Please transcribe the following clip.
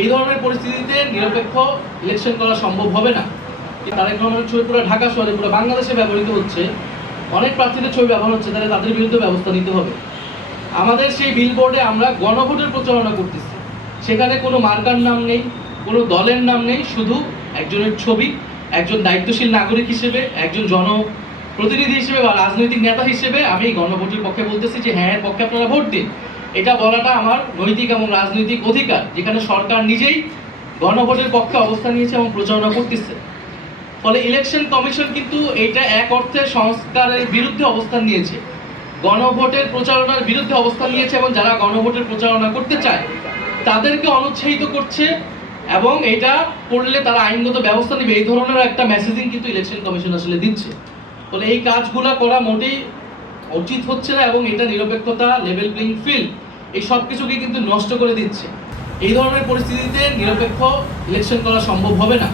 এই ধরনের পরিস্থিতিতে নিরপেক্ষ ইলেকশন করা সম্ভব হবে না। তারেক রহমানের ছবি পুরো ঢাকা শহরে পুরো বাংলাদেশে ব্যবহৃত হচ্ছে, অনেক প্রার্থীদের ছবি ব্যবহার হচ্ছে, তাহলে তাদের বিরুদ্ধে ব্যবস্থা নিতে হবে। আমাদের সেই বিলবোর্ডে আমরা গণভোটের প্রচারণা করতেছি, সেখানে কোনো মার্কার নাম নেই, কোনো দলের নাম নেই, শুধু একজনের ছবি। একজন দায়িত্বশীল নাগরিক হিসেবে, একজন জনপ্রতিনিধি হিসেবে বা রাজনৈতিক নেতা হিসেবে আমি গণভোটের পক্ষে বলতেছি যে হ্যাঁ, এর পক্ষে আপনারা ভোট দিন। এটা বলাটা আমার নৈতিক এবং রাজনৈতিক অধিকার, যেখানে সরকার নিজেই গণভোটের পক্ষে অবস্থান নিয়েছে এবং প্রচারণা করতেছে। ফলে ইলেকশন কমিশন কিন্তু এটা এক অর্থে সংস্কারের বিরুদ্ধে অবস্থান নিয়েছে, গণভোটের প্রচারণার বিরুদ্ধে অবস্থান নিয়েছে, এবং যারা গণভোটের প্রচারণা করতে চায় তাদেরকে অনুৎসাহিত করছে, এবং এটা করলে তারা আইনগত ব্যবস্থা নেবে, এই ধরনের একটা মেসেজিং কিন্তু ইলেকশন কমিশন আসলে দিচ্ছে। ফলে এই কাজগুলো করা মোটেই উচিত হচ্ছে না, এবং এটা নিরপেক্ষতা, লেভেল প্লেইং ফিল্ড, এই সব কিছুকে কিন্তু নষ্ট করে দিচ্ছে। এই ধরনের পরিস্থিতিতে নিরপেক্ষ ইলেকশন করা সম্ভব হবে না।